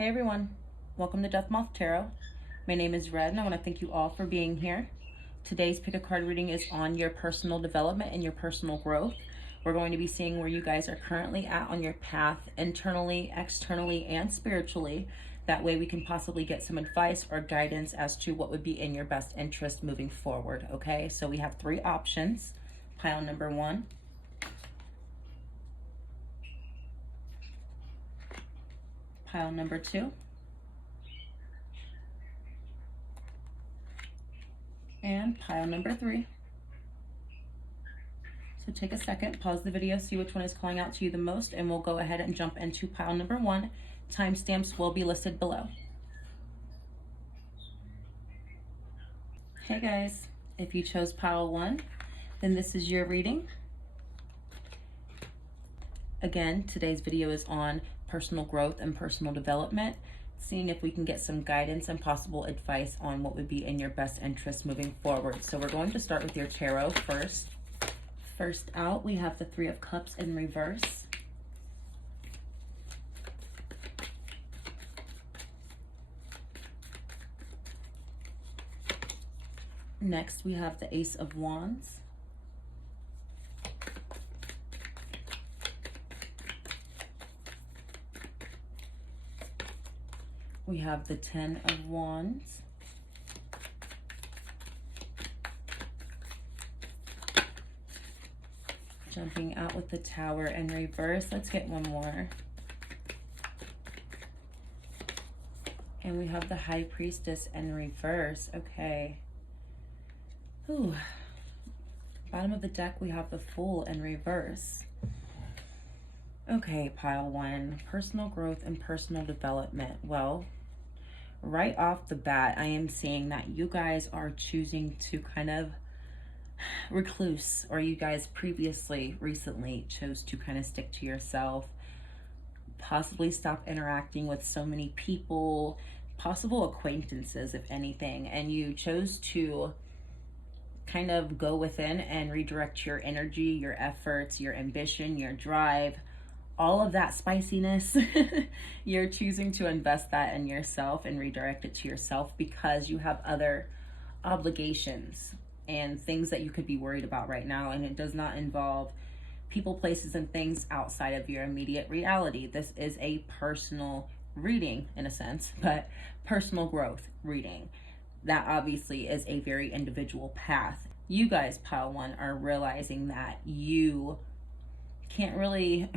Hey everyone, welcome to Death Moth Tarot. My name is Red and I want to thank you all for being here. Today's pick a card reading is on your personal development and your personal growth. We're going to be seeing where you guys are currently at on your path, internally, externally, and spiritually. That way we can possibly get some advice or guidance as to what would be in your best interest moving forward, okay? So we have three options. Pile number one, pile number two, and pile number three. So take a second, pause the video, see which one is calling out to you the most, and we'll go ahead and jump into pile number one. Timestamps will be listed below. Hey guys, if you chose pile one, then this is your reading. Again, today's video is on personal growth and personal development, seeing if we can get some guidance and possible advice on what would be in your best interest moving forward. So we're going to start with your tarot first. First out, we have the Three of Cups in reverse. Next, we have the Ace of Wands. We have the Ten of Wands. Jumping out with the Tower in reverse. Let's get one more. And we have the High Priestess in reverse. Okay. Ooh. Bottom of the deck, we have the Fool in reverse. Okay, pile one, personal growth and personal development. Well, right off the bat, I am seeing that you guys are choosing to kind of recluse, or you guys recently chose to kind of stick to yourself, possibly stop interacting with so many people, possible acquaintances, if anything, and you chose to kind of go within and redirect your energy, your efforts, your ambition, your drive, all of that spiciness. You're choosing to invest that in yourself and redirect it to yourself because you have other obligations and things that you could be worried about right now, and it does not involve people, places, and things outside of your immediate reality. This is a personal reading in a sense, but personal growth reading. That obviously is a very individual path. You guys, pile one, are realizing that you can't really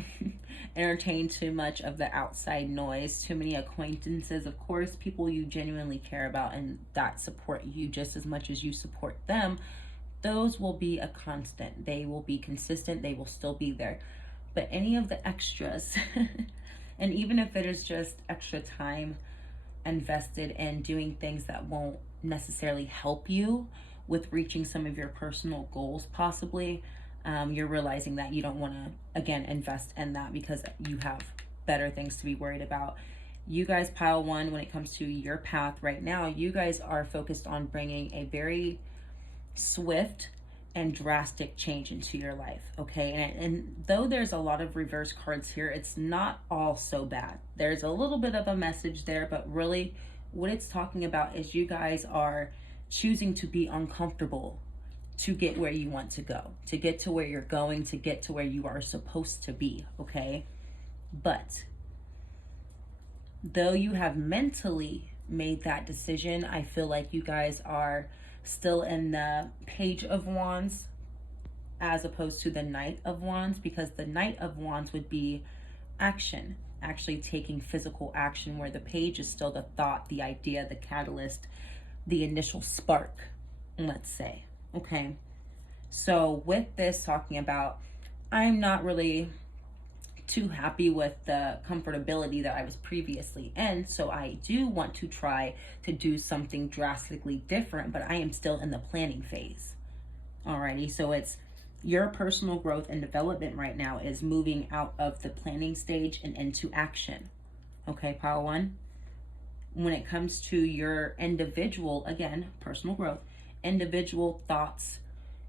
entertain too much of the outside noise, too many acquaintances. Of course, people you genuinely care about and that support you just as much as you support them, those will be a constant. They will be consistent. They will still be there. But any of the extras, and even if it is just extra time invested in doing things that won't necessarily help you with reaching some of your personal goals, possibly, you're realizing that you don't want to, again, invest in that because you have better things to be worried about. You guys, pile one, when it comes to your path right now, you guys are focused on bringing a very swift and drastic change into your life, okay? And though there's a lot of reverse cards here, it's not all so bad. There's a little bit of a message there, but really what it's talking about is you guys are choosing to be uncomfortable to get where you want to go, to get to where you're going, to get to where you are supposed to be, okay? But though you have mentally made that decision, I feel like you guys are still in the Page of Wands as opposed to the Knight of Wands, because the Knight of Wands would be action, actually taking physical action, where the Page is still the thought, the idea, the catalyst, the initial spark, let's say. Okay, so with this talking about, I'm not really too happy with the comfortability that I was previously in, so I do want to try to do something drastically different, but I am still in the planning phase. Alrighty, so it's your personal growth and development right now is moving out of the planning stage and into action. Okay, pile one. When it comes to your individual, again, personal growth, individual thoughts,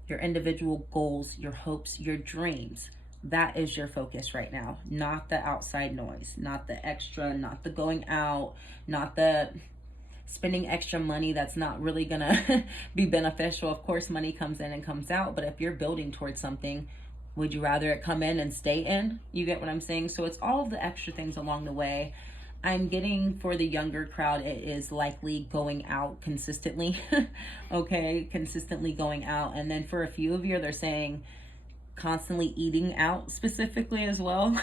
your individual goals, your hopes, your dreams, That is your focus right now, not the outside noise, not the extra, not the going out, not the spending extra money that's not really gonna be beneficial. Of course, money comes in and comes out, but if you're building towards something, would you rather it come in and stay in? You get what I'm saying? So it's all of the extra things along the way. I'm getting for the younger crowd, it is likely going out consistently. Okay, consistently going out. And then for a few of you, they're saying constantly eating out specifically as well.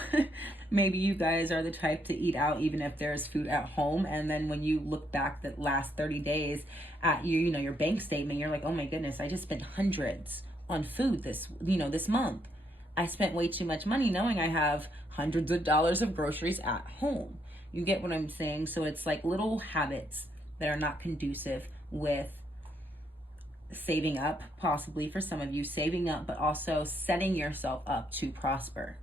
Maybe you guys are the type to eat out even if there's food at home, and then when you look back the last 30 days at your bank statement, you're like, oh my goodness, I just spent hundreds on food this month. I spent way too much money knowing I have hundreds of dollars of groceries at home. You get what I'm saying? So it's like little habits that are not conducive with saving up, possibly for some of you, saving up, but also setting yourself up to prosper.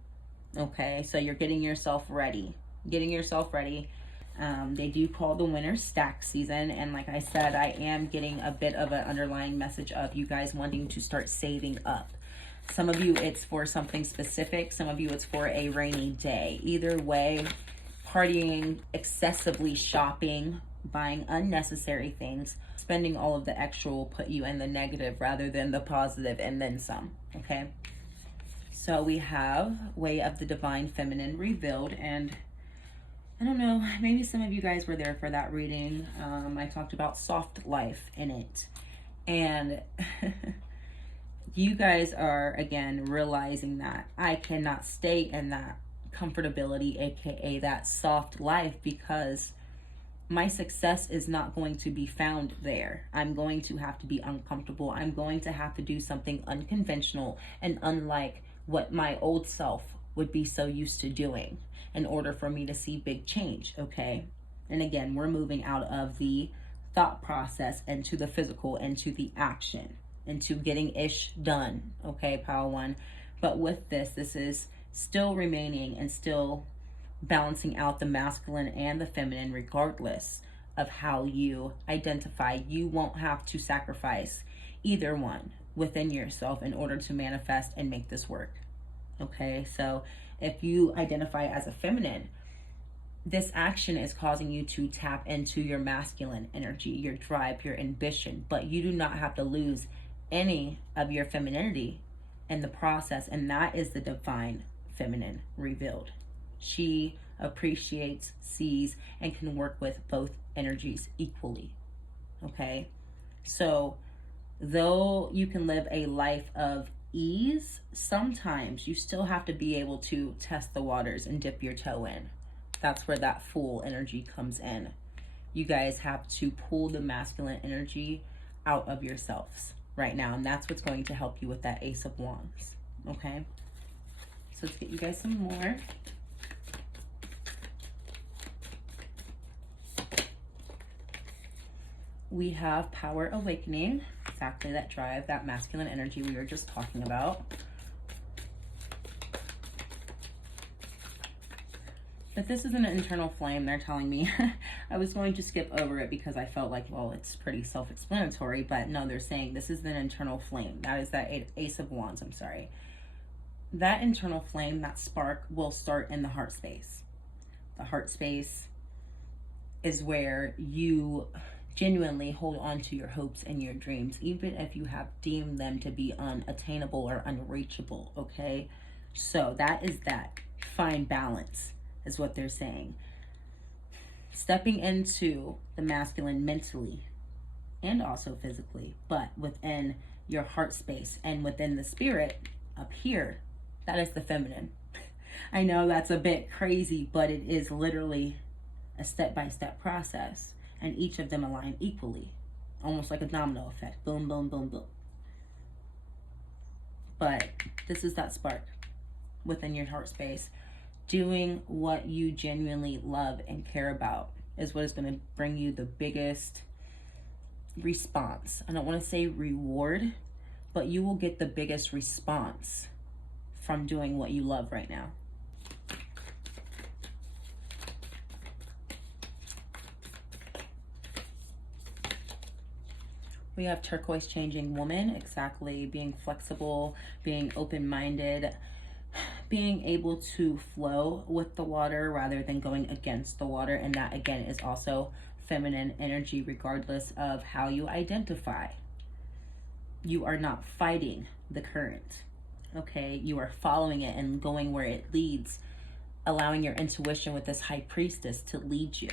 Okay, so you're getting yourself ready. They do call the winter stack season. And like I said, I am getting a bit of an underlying message of you guys wanting to start saving up. Some of you, it's for something specific. Some of you, it's for a rainy day. Either way, partying, excessively shopping, buying unnecessary things, spending all of the extra will put you in the negative rather than the positive and then some, okay? So we have Way of the Divine Feminine revealed, and I don't know, maybe some of you guys were there for that reading. I talked about soft life in it, and you guys are, again, realizing that I cannot stay in that comfortability, aka that soft life, because my success is not going to be found there. I'm going to have to be uncomfortable. I'm going to have to do something unconventional and unlike what my old self would be so used to doing in order for me to see big change, okay? And again, we're moving out of the thought process into the physical, into the action, into getting ish done, okay, Power One? But with this is still remaining and still balancing out the masculine and the feminine regardless of how you identify. You won't have to sacrifice either one within yourself in order to manifest and make this work. Okay, so if you identify as a feminine, this action is causing you to tap into your masculine energy, your drive, your ambition, but you do not have to lose any of your femininity in the process, and that is the divine feminine revealed. She appreciates, sees, and can work with both energies equally. Okay, so though you can live a life of ease, sometimes you still have to be able to test the waters and dip your toe in. That's where that Fool energy comes in. You guys have to pull the masculine energy out of yourselves right now, and that's what's going to help you with that Ace of Wands. Okay, so let's get you guys some more. We have Power Awakening, exactly that drive, that masculine energy we were just talking about. But this is an internal flame, they're telling me. I was going to skip over it because I felt like, well, it's pretty self-explanatory, but no, they're saying this is an internal flame. That is that Ace of Wands, I'm sorry. That internal flame, that spark, will start in the heart space. The heart space is where you genuinely hold on to your hopes and your dreams, even if you have deemed them to be unattainable or unreachable, okay? So that is that fine balance is what they're saying. Stepping into the masculine mentally and also physically, but within your heart space and within the spirit up here, that is the feminine. I know that's a bit crazy, but it is literally a step-by-step process, and each of them align equally, almost like a domino effect. Boom, boom, boom, boom. But this is that spark within your heart space. Doing what you genuinely love and care about is what is going to bring you the biggest response. I don't want to say reward, but you will get the biggest response from doing what you love right now. We have Turquoise Changing Woman, exactly, being flexible, being open-minded, being able to flow with the water rather than going against the water. And that again is also feminine energy, regardless of how you identify. You are not fighting the current, okay? You are following it and going where it leads, allowing your intuition with this high priestess to lead you.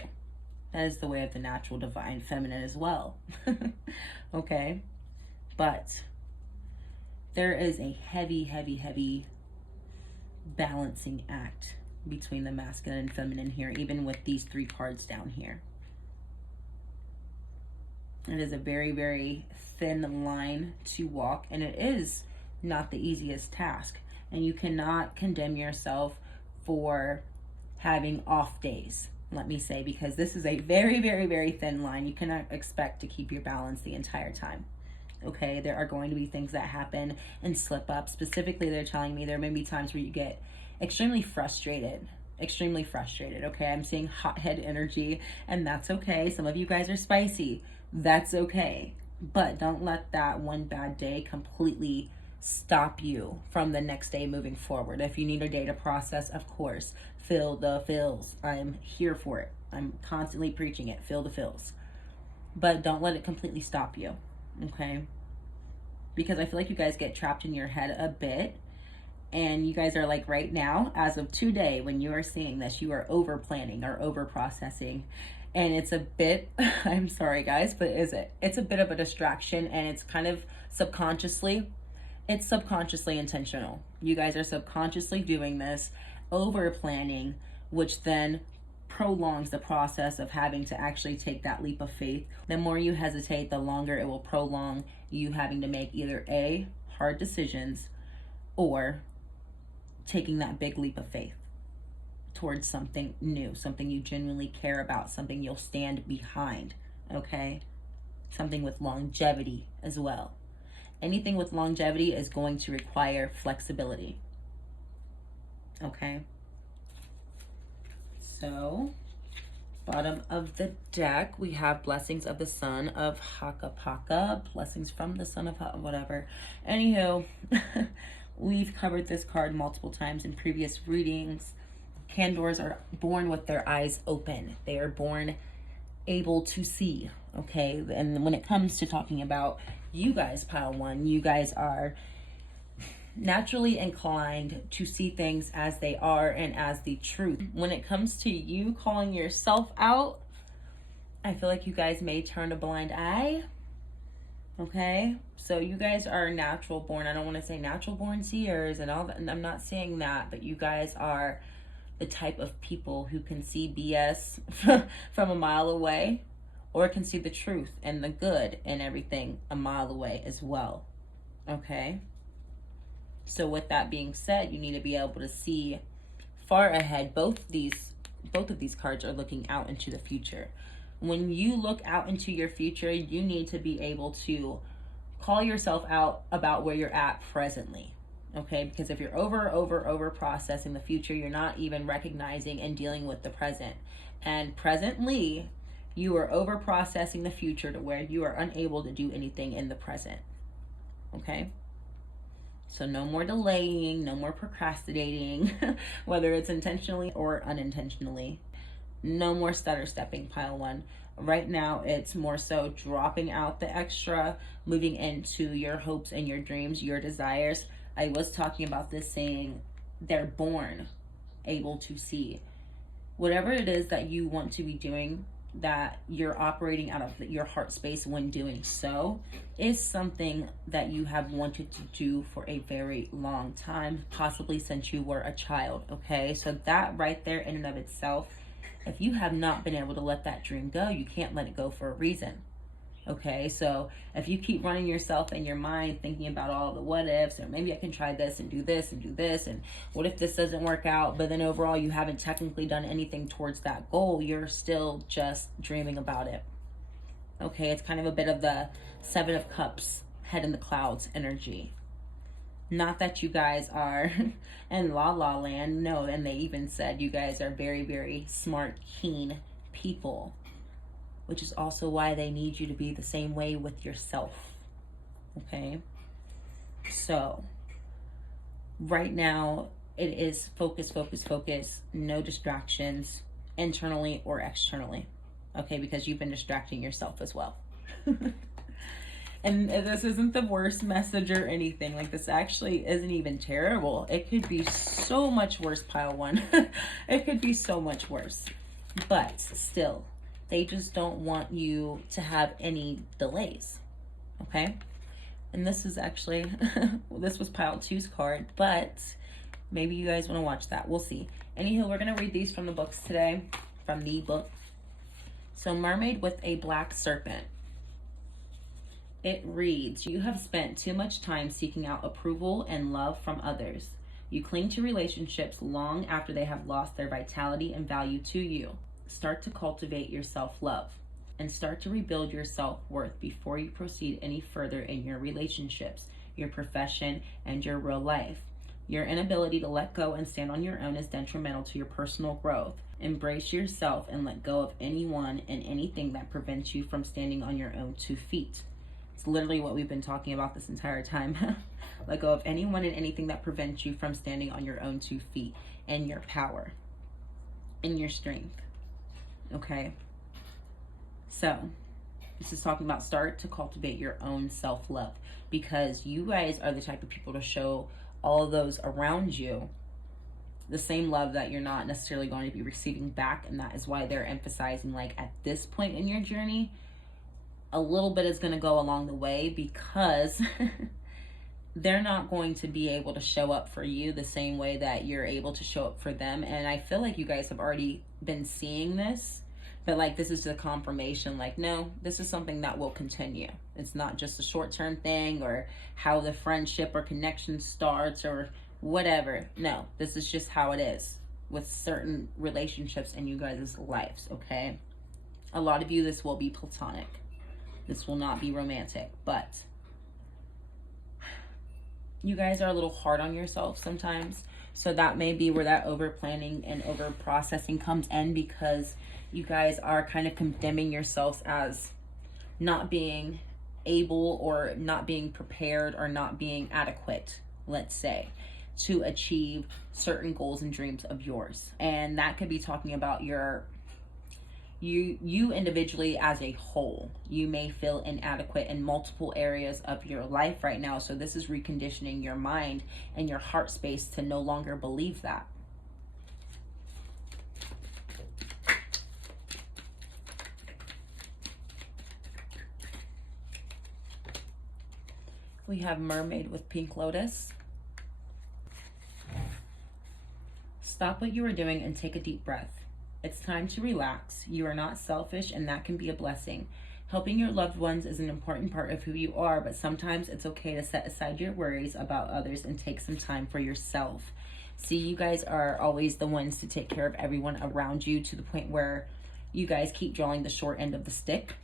That is the way of the natural divine feminine as well. Okay? But there is a heavy, heavy, heavy balancing act between the masculine and feminine here, even with these 3 cards down here. It is a very, very thin line to walk, and it is not the easiest task. And you cannot condemn yourself for having off days, let me say, because this is a very, very, very thin line. You cannot expect to keep your balance the entire time. Okay, there are going to be things that happen and slip up. Specifically, they're telling me there may be times where you get extremely frustrated. Okay, I'm seeing hothead energy, and that's okay. Some of you guys are spicy. That's okay. But don't let that one bad day completely stop you from the next day moving forward. If you need a day to process, of course, feel the feels. I'm here for it. I'm constantly preaching it. Feel the feels. But don't let it completely stop you. Okay? Because I feel like you guys get trapped in your head a bit. And you guys are like, right now, as of today, when you are seeing this, you are over planning or over processing. And it's a bit, I'm sorry guys, but it's a bit of a distraction, and it's kind of subconsciously intentional. You guys are subconsciously doing this, over planning, which then prolongs the process of having to actually take that leap of faith. The more you hesitate, the longer it will prolong you having to make either A, hard decisions, or taking that big leap of faith towards something new, something you genuinely care about, something you'll stand behind, okay? Something with longevity as well. Anything with longevity is going to require flexibility, okay? So, bottom of the deck, we have blessings of the Son of Hakapaka, blessings from the Son of whatever. Anywho, we've covered this card multiple times in previous readings. Candors are born with their eyes open. They are born able to see, okay? And when it comes to talking about you guys, pile 1, you guys are naturally inclined to see things as they are and as the truth. When it comes to you calling yourself out, I feel like you guys may turn a blind eye, okay? So you guys are natural born. I don't want to say natural born seers and all that. And I'm not saying that, but you guys are the type of people who can see BS from a mile away, or can see the truth and the good and everything a mile away as well, okay? So with that being said, you need to be able to see far ahead. Both of these cards are looking out into the future. When you look out into your future, you need to be able to call yourself out about where you're at presently. Okay, because if you're over processing the future, you're not even recognizing and dealing with the present. And presently, you are over processing the future to where you are unable to do anything in the present. Okay? So no more delaying, no more procrastinating, whether it's intentionally or unintentionally. No more stutter stepping, pile 1. Right now, it's more so dropping out the extra, moving into your hopes and your dreams, your desires. I was talking about this saying they're born able to see. Whatever it is that you want to be doing, that you're operating out of your heart space when doing so, is something that you have wanted to do for a very long time, possibly since you were a child, okay? So that right there in and of itself, if you have not been able to let that dream go, you can't let it go for a reason. Okay, so if you keep running yourself in your mind thinking about all the what ifs, or maybe I can try this and do this and do this, and what if this doesn't work out, but then overall you haven't technically done anything towards that goal, you're still just dreaming about it. Okay, it's kind of a bit of the 7 of Cups, head in the clouds energy. Not that you guys are in la la land, no, and they even said you guys are very, very smart, keen people, which is also why they need you to be the same way with yourself, okay? So, right now, it is focus, focus, focus, no distractions internally or externally. Okay, because you've been distracting yourself as well. And this isn't the worst message or anything. Like, this actually isn't even terrible. It could be so much worse, pile one. It could be so much worse. But still, they just don't want you to have any delays. Okay? And this is actually, well, this was pile two's card, but maybe you guys want to watch that. We'll see. Anywho, we're going to read these from the books today, from the book. So, Mermaid with a Black Serpent. It reads, you have spent too much time seeking out approval and love from others. You cling to relationships long after they have lost their vitality and value to you. Start to cultivate your self-love and start to rebuild your self-worth before you proceed any further in your relationships, your profession, and your real life. Your inability to let go and stand on your own is detrimental to your personal growth. Embrace yourself and let go of anyone and anything that prevents you from standing on your own 2 feet. It's literally what we've been talking about this entire time. Let go of anyone and anything that prevents you from standing on your own 2 feet and your power and your strength. Okay? So, this is talking about start to cultivate your own self-love, because you guys are the type of people to show all of those around you the same love that you're not necessarily going to be receiving back. And that is why they're emphasizing, like, at this point in your journey, a little bit is going to go along the way, because they're not going to be able to show up for you the same way that you're able to show up for them. And I feel like you guys have already been seeing this, but like, this is the confirmation, like, no, this is something that will continue. It's not just a short-term thing or how the friendship or connection starts or whatever. No, this is just how it is with certain relationships in you guys' lives, okay? A lot of you, this will be platonic. This will not be romantic, but you guys are a little hard on yourself sometimes. So that may be where that over planning and over processing comes in, because you guys are kind of condemning yourselves as not being able or not being prepared or not being adequate, let's say, to achieve certain goals and dreams of yours. And that could be talking about you individually as a whole. You may feel inadequate in multiple areas of your life right now. So this is reconditioning your mind and your heart space to no longer believe that. We have Mermaid with Pink Lotus. Stop what you are doing and take a deep breath. It's time to relax. You are not selfish, and that can be a blessing. Helping your loved ones is an important part of who you are, but sometimes it's okay to set aside your worries about others and take some time for yourself. See, you guys are always the ones to take care of everyone around you, to the point where you guys keep drawing the short end of the stick.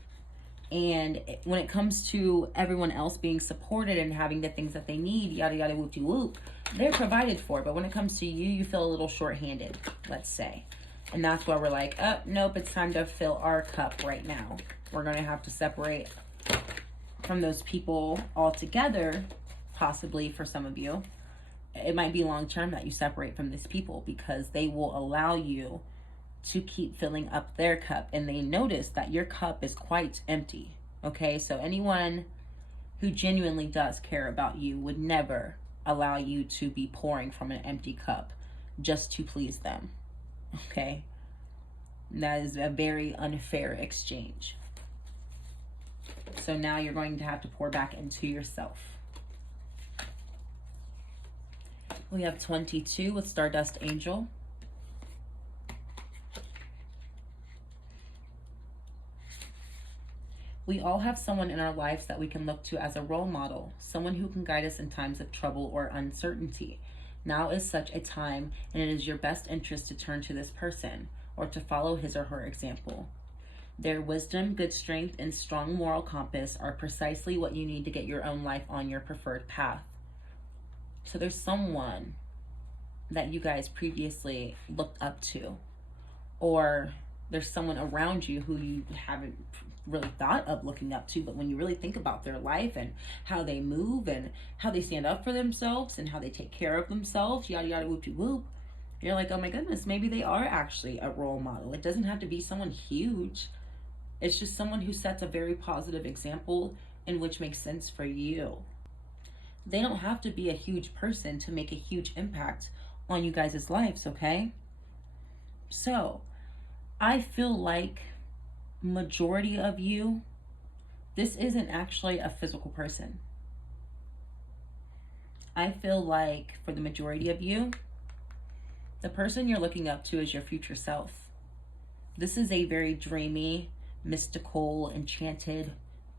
And when it comes to everyone else being supported and having the things that they need, yada yada whoop de whoop, they're provided for. But when it comes to you, you feel a little short-handed, let's say. And that's why we're like, oh, nope, it's time to fill our cup right now. We're going to have to separate from those people altogether, possibly for some of you. It might be long-term that you separate from these people, because they will allow you to keep filling up their cup. And they notice that your cup is quite empty. Okay, so anyone who genuinely does care about you would never allow you to be pouring from an empty cup just to please them. Okay, that is a very unfair exchange. So now you're going to have to pour back into yourself. We have 22 with Stardust Angel. We all have someone in our lives that we can look to as a role model, someone who can guide us in times of trouble or uncertainty. Now is such a time, and it is your best interest to turn to this person or to follow his or her example. Their wisdom, good strength, and strong moral compass are precisely what you need to get your own life on your preferred path. So there's someone that you guys previously looked up to, or there's someone around you who you haven't really thought of looking up to, but when you really think about their life and how they move and how they stand up for themselves and how they take care of themselves, yada yada whoop de whoop, you're like, oh my goodness, maybe they are actually a role model. It doesn't have to be someone huge. It's just someone who sets a very positive example in which makes sense for you. They don't have to be a huge person to make a huge impact on you guys' lives, okay? So, I feel like majority of you, this isn't actually a physical person. I feel like for the majority of you, the person you're looking up to is your future self. This is a very dreamy, mystical, enchanted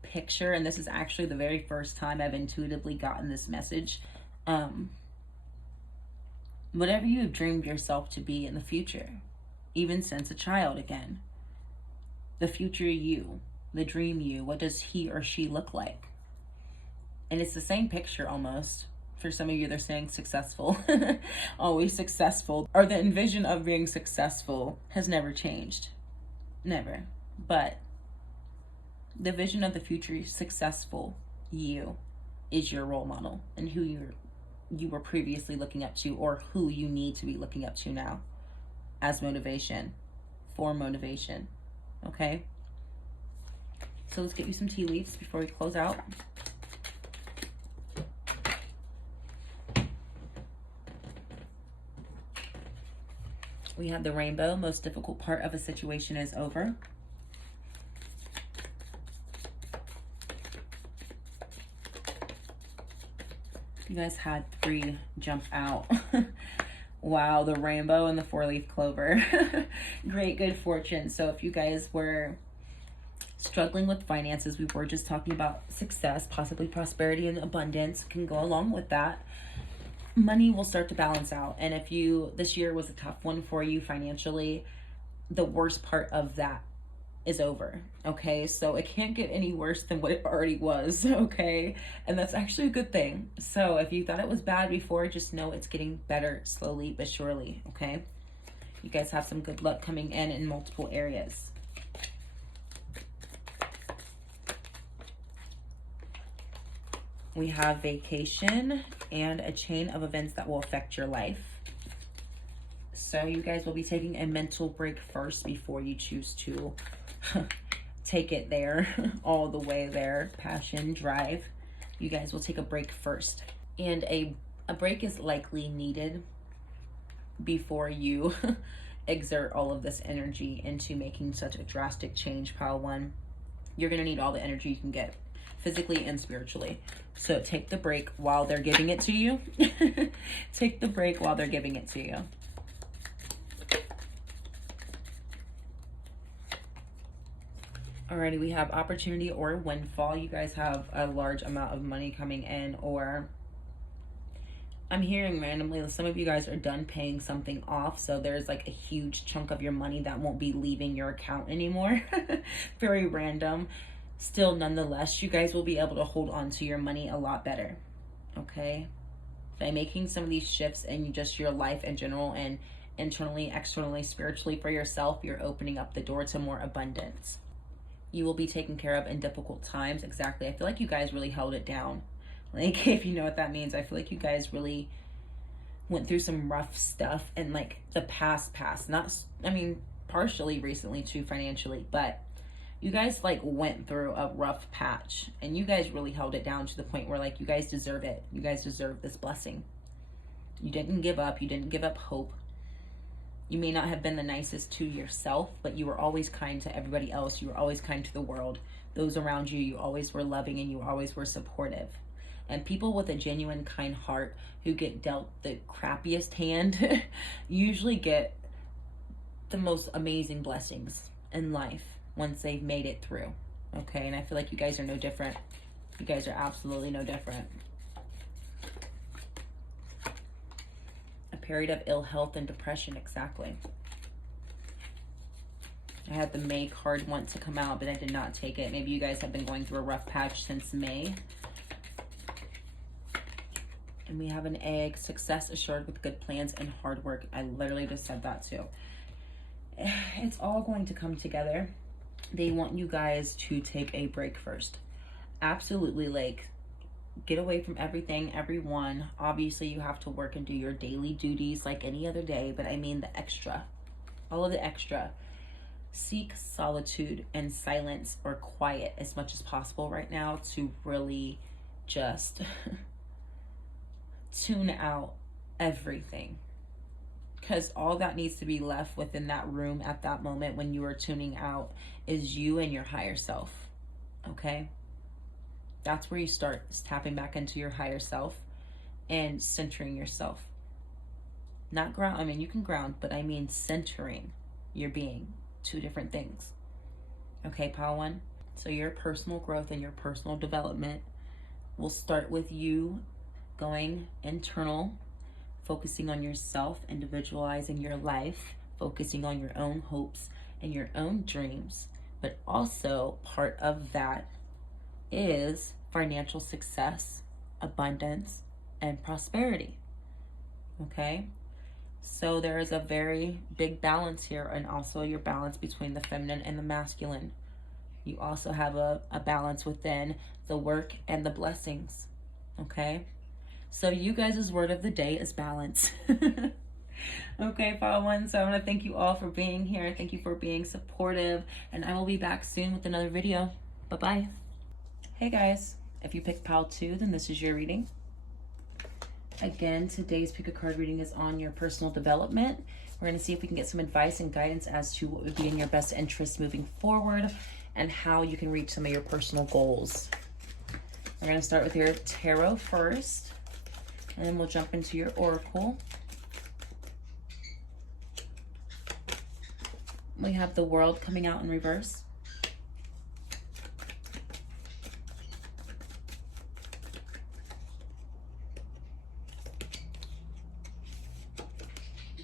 picture, and this is actually the very first time I've intuitively gotten this message. Whatever you have dreamed yourself to be in the future, even since a child, again, the future you, the dream you, what does he or she look like? And it's the same picture almost. For some of you, they're saying successful, always successful, or the envision of being successful has never changed, never. But the vision of the future successful you is your role model and who you were previously looking up to, or who you need to be looking up to now as motivation, for motivation. Okay, so let's get you some tea leaves before we close out. We have the rainbow. Most difficult part of a situation is over. You guys had 3 jump out. Wow, the rainbow and the 4-leaf clover. Great good fortune. So if you guys were struggling with finances, we were just talking about success, possibly prosperity and abundance can go along with that. Money will start to balance out. And if this year was a tough one for you financially, the worst part of that is over. Okay, so it can't get any worse than what it already was. Okay, and that's actually a good thing. So if you thought it was bad before, just know it's getting better slowly but surely. Okay, you guys have some good luck coming in multiple areas. We have vacation and a chain of events that will affect your life. So you guys will be taking a mental break first before you choose to take it there, all the way there. Passion, drive. You guys will take a break first. And a break is likely needed before you exert all of this energy into making such a drastic change, pile 1. You're going to need all the energy you can get, physically and spiritually. So take the break while they're giving it to you. Take the break while they're giving it to you. Alrighty, we have opportunity or windfall. You guys have a large amount of money coming in, or I'm hearing randomly some of you guys are done paying something off, so there's like a huge chunk of your money that won't be leaving your account anymore. Very random. Still, nonetheless, you guys will be able to hold on to your money a lot better. Okay, by making some of these shifts in just your life in general, and internally, externally, spiritually for yourself, you're opening up the door to more abundance. You will be taken care of in difficult times. Exactly. I feel like you guys really held it down. Like, if you know what that means, I feel like you guys really went through some rough stuff in like the past. Not, I mean, partially recently too, financially, but you guys like went through a rough patch and you guys really held it down to the point where like you guys deserve it. You guys deserve this blessing. You didn't give up. You didn't give up hope. You may not have been the nicest to yourself, but you were always kind to everybody else. You were always kind to the world. Those around you, you always were loving and you always were supportive. And people with a genuine kind heart who get dealt the crappiest hand usually get the most amazing blessings in life once they've made it through. Okay, and I feel like you guys are no different. You guys are absolutely no different. A period of ill health and depression, exactly. I had the May card want to come out, but I did not take it. Maybe you guys have been going through a rough patch since May. And we have an egg, success assured with good plans and hard work. I literally just said that too. It's all going to come together. they want you guys to take a break first. Absolutely, like, get away from everything, everyone. Obviously, you have to work and do your daily duties like any other day, but I mean the extra, all of the extra. Seek solitude and silence or quiet as much as possible right now to really just tune out everything. Because all that needs to be left within that room at that moment when you are tuning out is you and your higher self, okay? That's where you start, is tapping back into your higher self and centering yourself. Not ground, I mean, you can ground, but I mean centering your being. Two different things. Okay, pile one? So your personal growth and your personal development will start with you going internal, focusing on yourself, individualizing your life, focusing on your own hopes and your own dreams. But also part of that is financial success, abundance, and prosperity. Okay? So there is a very big balance here, and also your balance between the feminine and the masculine. You also have a balance within the work and the blessings. Okay? So you guys' word of the day is balance. Okay, file one. So I want to thank you all for being here. Thank you for being supportive, and I will be back soon with another video. Bye-bye. Hey guys, if you picked pile 2, then this is your reading. Again, today's pick a card reading is on your personal development. We're going to see if we can get some advice and guidance as to what would be in your best interest moving forward and how you can reach some of your personal goals. We're going to start with your tarot first, and then we'll jump into your oracle. We have the World coming out in reverse.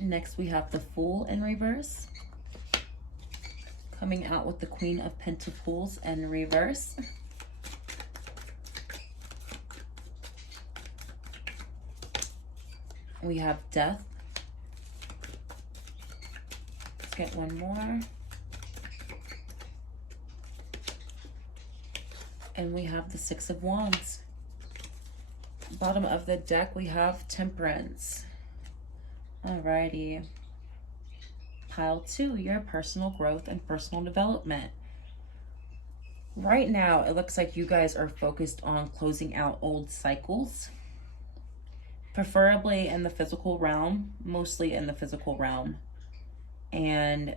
Next, we have the Fool in reverse. Coming out with the Queen of Pentacles in reverse. We have Death. Let's get one more. And we have the Six of Wands. Bottom of the deck, we have Temperance. Alrighty. Pile 2, your personal growth and personal development. Right now, it looks like you guys are focused on closing out old cycles, preferably in the physical realm, mostly in the physical realm. And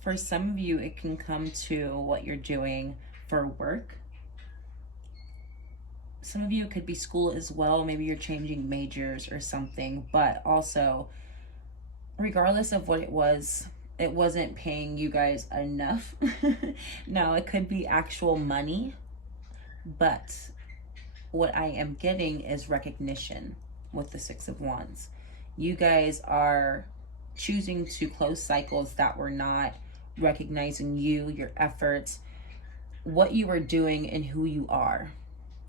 for some of you, it can come to what you're doing for work. Some of you, it could be school as well. Maybe you're changing majors or something, but also, regardless of what it was, it wasn't paying you guys enough. No, it could be actual money, but what I am getting is recognition with the Six of Wands. You guys are choosing to close cycles that were not recognizing you, your efforts, what you are doing, and who you are.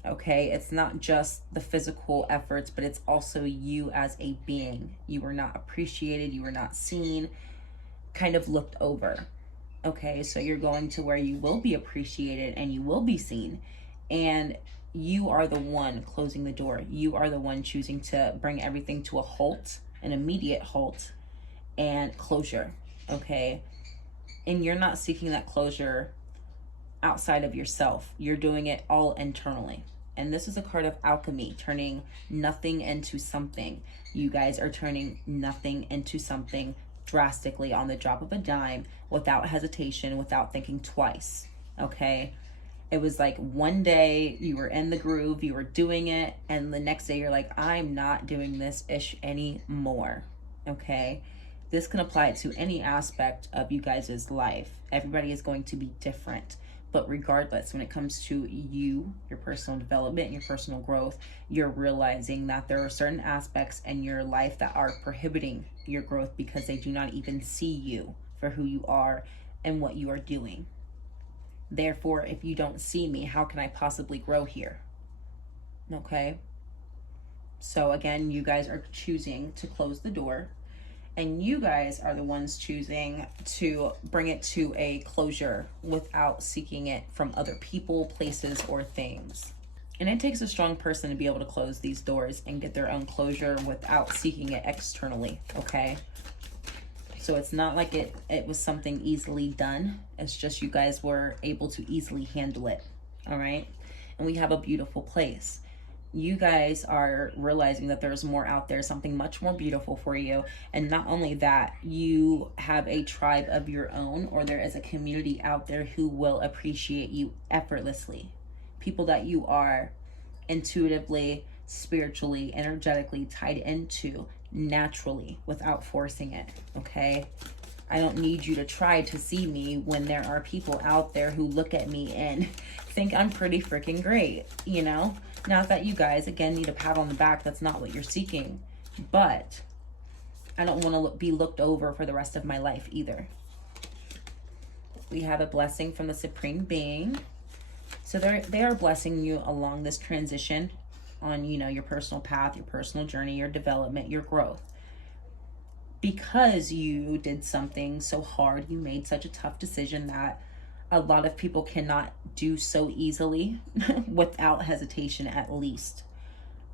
Okay, it's not just the physical efforts, but it's also you as a being. You were not appreciated, you were not seen, kind of looked over. Okay, so you're going to where you will be appreciated and you will be seen, and you are the one closing the door. You are the one choosing to bring everything to a halt, an immediate halt and closure. Okay, and you're not seeking that closure outside of yourself. You're doing it all internally. And this is a card of alchemy, turning nothing into something. You guys are turning nothing into something drastically on the drop of a dime, without hesitation, without thinking twice. Okay, it was like one day you were in the groove, you were doing it, and the next day you're like, I'm not doing this ish anymore. Okay, this can apply to any aspect of you guys' life. Everybody is going to be different. But regardless, when it comes to you, your personal development, your personal growth, you're realizing that there are certain aspects in your life that are prohibiting your growth because they do not even see you for who you are and what you are doing. Therefore, if you don't see me, how can I possibly grow here? Okay? So again, you guys are choosing to close the door. And you guys are the ones choosing to bring it to a closure without seeking it from other people, places, or things. And it takes a strong person to be able to close these doors and get their own closure without seeking it externally, okay? So it's not like it was something easily done. It's just you guys were able to easily handle it, all right? And we have a beautiful place. You guys are realizing that there's more out there, something much more beautiful for you. And not only that, you have a tribe of your own, or there is a community out there who will appreciate you effortlessly. People that you are intuitively, spiritually, energetically tied into naturally without forcing it, okay? I don't need you to try to see me when there are people out there who look at me and think I'm pretty freaking great, you know? Not that you guys, again, need a pat on the back. That's not what you're seeking. But I don't want to be looked over for the rest of my life either. We have a blessing from the Supreme Being. So they are blessing you along this transition on, you know, your personal path, your personal journey, your development, your growth. Because you did something so hard, you made such a tough decision that a lot of people cannot do so easily without hesitation, at least.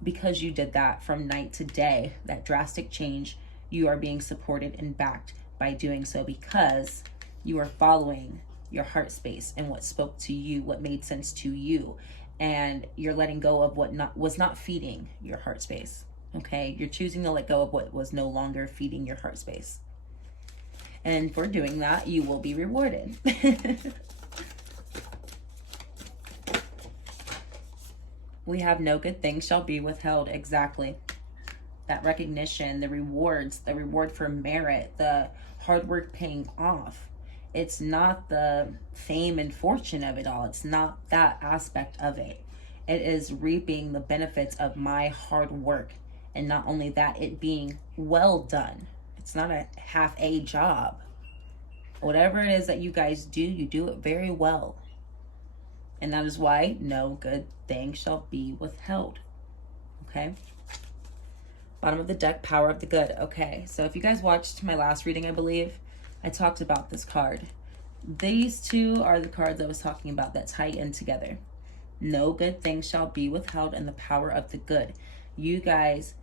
Because you did that from night to day, that drastic change, you are being supported and backed by doing so, because you are following your heart space and what spoke to you, what made sense to you, and you're letting go of what was not feeding your heart space. Okay, you're choosing to let go of what was no longer feeding your heart space. And for doing that, you will be rewarded. We have no good thing shall be withheld. Exactly. That recognition, the rewards, the reward for merit, the hard work paying off. It's not the fame and fortune of it all. It's not that aspect of it. It is reaping the benefits of my hard work. And not only that, it being well done. It's not a half-a job. Whatever it is that you guys do, you do it very well. And that is why no good thing shall be withheld. Okay? Bottom of the deck, power of the good. Okay, so if you guys watched my last reading, I believe, I talked about this card. These two are the cards I was talking about that tie in together. No good thing shall be withheld, and the power of the good. You guys,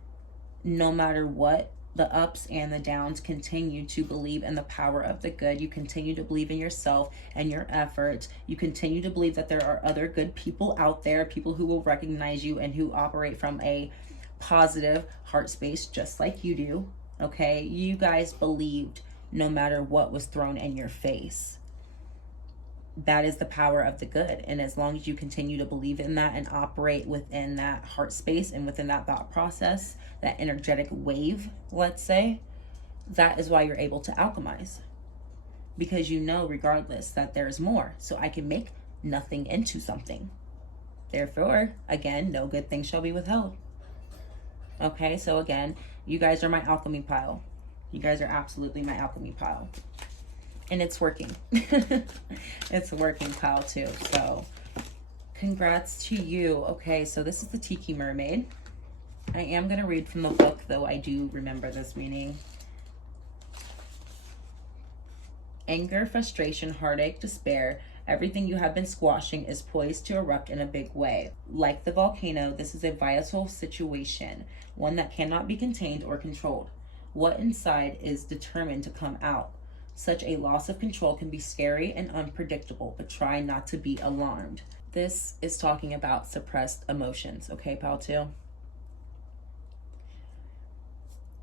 no matter what, the ups and the downs, continue to believe in the power of the good. You continue to believe in yourself and your efforts. You continue to believe that there are other good people out there, people who will recognize you and who operate from a positive heart space just like you do. Okay, you guys believed no matter what was thrown in your face. That is the power of the good. And as long as you continue to believe in that and operate within that heart space and within that thought process, that energetic wave, let's say, that is why you're able to alchemize. Because you know, regardless, that there's more. So I can make nothing into something. Therefore, again, no good thing shall be withheld. Okay, so again, you guys are my alchemy pile. You guys are absolutely my alchemy pile. And it's working. It's a working pile too. So congrats to you. Okay, so this is the Tiki Mermaid. I am going to read from the book, though I do remember this meaning. Anger, frustration, heartache, despair, everything you have been squashing is poised to erupt in a big way. Like the volcano, this is a vital situation, one that cannot be contained or controlled. What inside is determined to come out. Such a loss of control can be scary and unpredictable, but try not to be alarmed. This is talking about suppressed emotions, okay, pal two?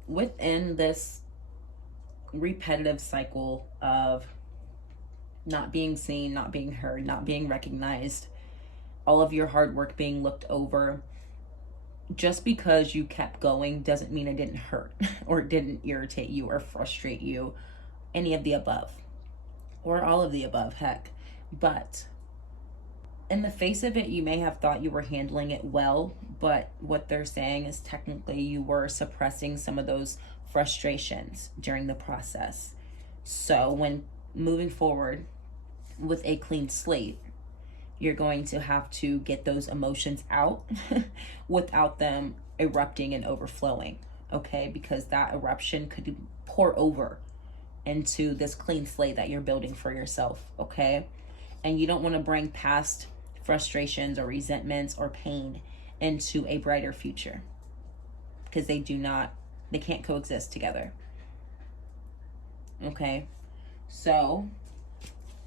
Within this repetitive cycle of not being seen, not being heard, not being recognized, all of your hard work being looked over, just because you kept going doesn't mean it didn't hurt or it didn't irritate you or frustrate you. Any of the above, or all of the above, heck. But in the face of it, you may have thought you were handling it well, but what they're saying is technically you were suppressing some of those frustrations during the process. So when moving forward with a clean slate, you're going to have to get those emotions out without them erupting and overflowing. okay? Because that eruption could pour over into this clean slate that you're building for yourself, okay? And you don't want to bring past frustrations or resentments or pain into a brighter future, because they can't coexist together, okay? So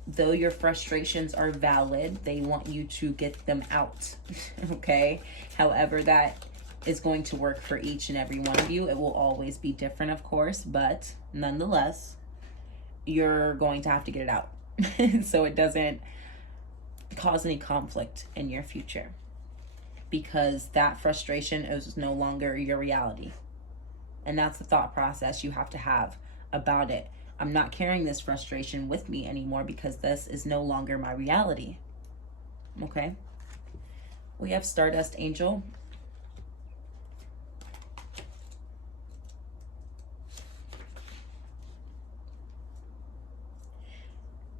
though your frustrations are valid, they want you to get them out, okay? However that is going to work for each and every one of you. It will always be different, of course, but nonetheless, you're going to have to get it out so it doesn't cause any conflict in your future, because that frustration is no longer your reality. And that's the thought process you have to have about it. I'm not carrying this frustration with me anymore because this is no longer my reality. Okay? We have Stardust Angel.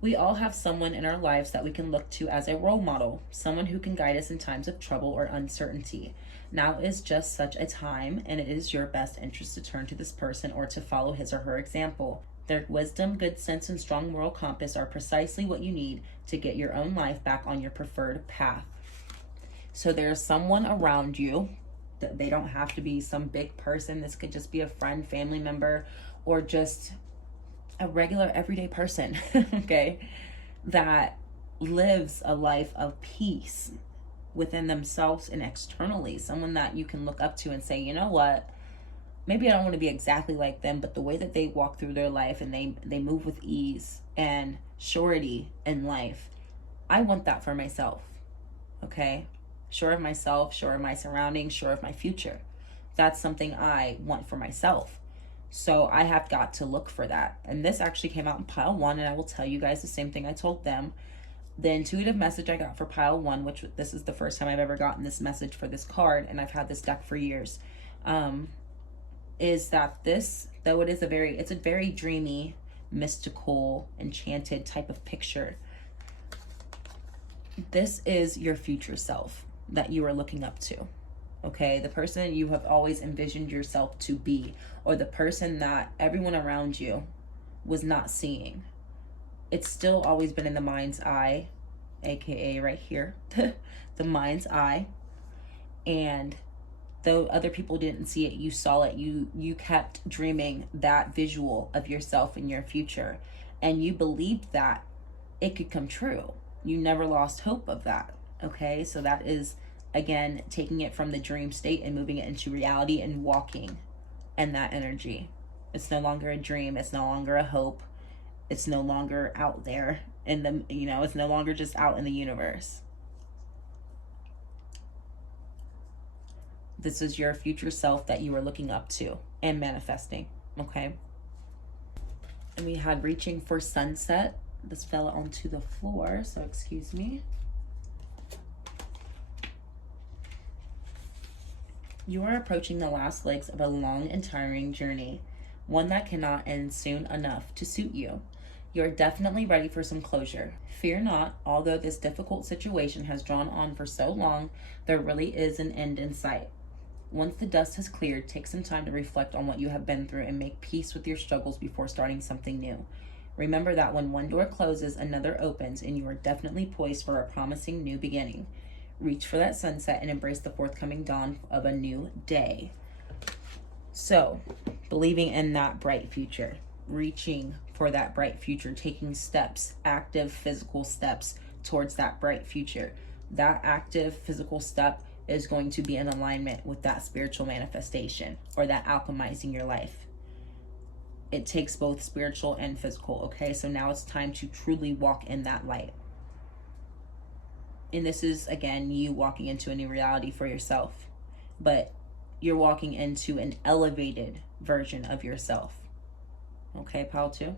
We all have someone in our lives that we can look to as a role model, someone who can guide us in times of trouble or uncertainty. Now is just such a time, and it is your best interest to turn to this person or to follow his or her example. Their wisdom, good sense, and strong moral compass are precisely what you need to get your own life back on your preferred path. So there's someone around you. They don't have to be some big person. This could just be a friend, family member, or just a regular everyday person, okay, that lives a life of peace within themselves and externally. Someone that you can look up to and say, you know what, maybe I don't want to be exactly like them, but the way that they walk through their life and they move with ease and surety in life, I want that for myself, okay? Sure of myself, sure of my surroundings, sure of my future. That's something I want for myself. So I have got to look for that. And this actually came out in pile 1, and I will tell you guys the same thing I told them. The intuitive message I got for pile 1, which this is the first time I've ever gotten this message for this card, and I've had this deck for years, is that this, though it's a very dreamy, mystical, enchanted type of picture, this is your future self that you are looking up to. Okay, the person you have always envisioned yourself to be, or the person that everyone around you was not seeing. It's still always been in the mind's eye, aka right here, the mind's eye. And though other people didn't see it, you saw it. You kept dreaming that visual of yourself in your future, and you believed that it could come true. You never lost hope of that. Okay, so that is, again, taking it from the dream state and moving it into reality and walking in that energy. It's no longer a dream. It's no longer a hope. It's no longer out there in the, it's no longer just out in the universe. This is your future self that you are looking up to and manifesting, okay? And we had reaching for sunset. This fell onto the floor, so excuse me. You are approaching the last legs of a long and tiring journey, one that cannot end soon enough to suit you. You are definitely ready for some closure. Fear not, although this difficult situation has drawn on for so long, there really is an end in sight. Once the dust has cleared, take some time to reflect on what you have been through and make peace with your struggles before starting something new. Remember that when one door closes, another opens, and you are definitely poised for a promising new beginning. Reach for that sunset and embrace the forthcoming dawn of a new day. So, believing in that bright future, reaching for that bright future, taking steps, active physical steps towards that bright future. That active physical step is going to be in alignment with that spiritual manifestation or that alchemizing your life. It takes both spiritual and physical, okay? So now it's time to truly walk in that light. And this is, again, you walking into a new reality for yourself. But you're walking into an elevated version of yourself. Okay, pile 2.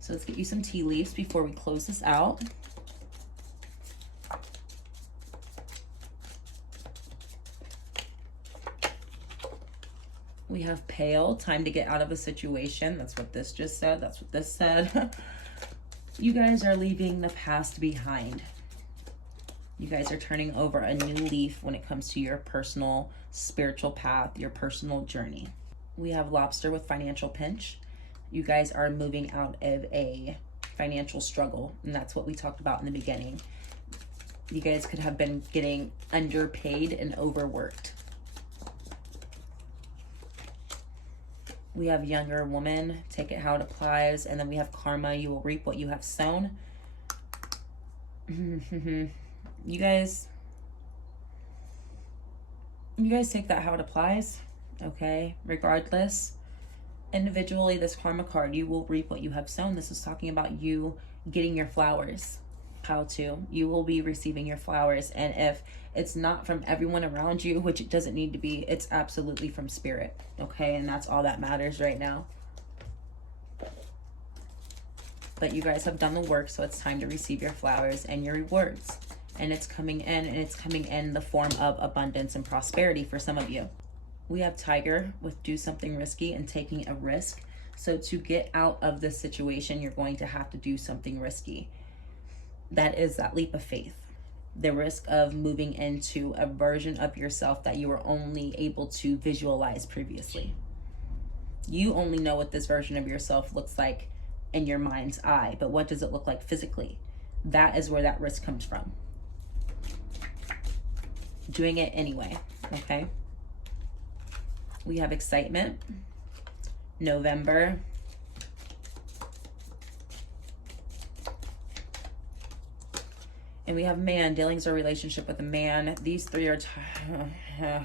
So let's get you some tea leaves before we close this out. We have pale, time to get out of a situation. That's what this just said. That's what this said. You guys are leaving the past behind. You guys are turning over a new leaf when it comes to your personal spiritual path, your personal journey. We have Lobster with financial pinch. You guys are moving out of a financial struggle, and that's what we talked about in the beginning. You guys could have been getting underpaid and overworked. We have younger woman, take it how it applies, and then we have karma, you will reap what you have sown. You guys take that how it applies, okay? Regardless, individually, this karma card, you will reap what you have sown. This is talking about you getting your flowers. How to, you will be receiving your flowers. And if it's not from everyone around you, which it doesn't need to be, it's absolutely from spirit, okay? And that's all that matters right now. But you guys have done the work, so it's time to receive your flowers and your rewards. And it's coming in, and it's coming in the form of abundance and prosperity for some of you. We have Tiger with do something risky and taking a risk. So to get out of this situation, you're going to have to do something risky. That is that leap of faith. The risk of moving into a version of yourself that you were only able to visualize previously. You only know what this version of yourself looks like in your mind's eye, but what does it look like physically? That is where that risk comes from. Doing it anyway, okay? We have excitement, November, and we have man, dealings or relationship with a man. These three are,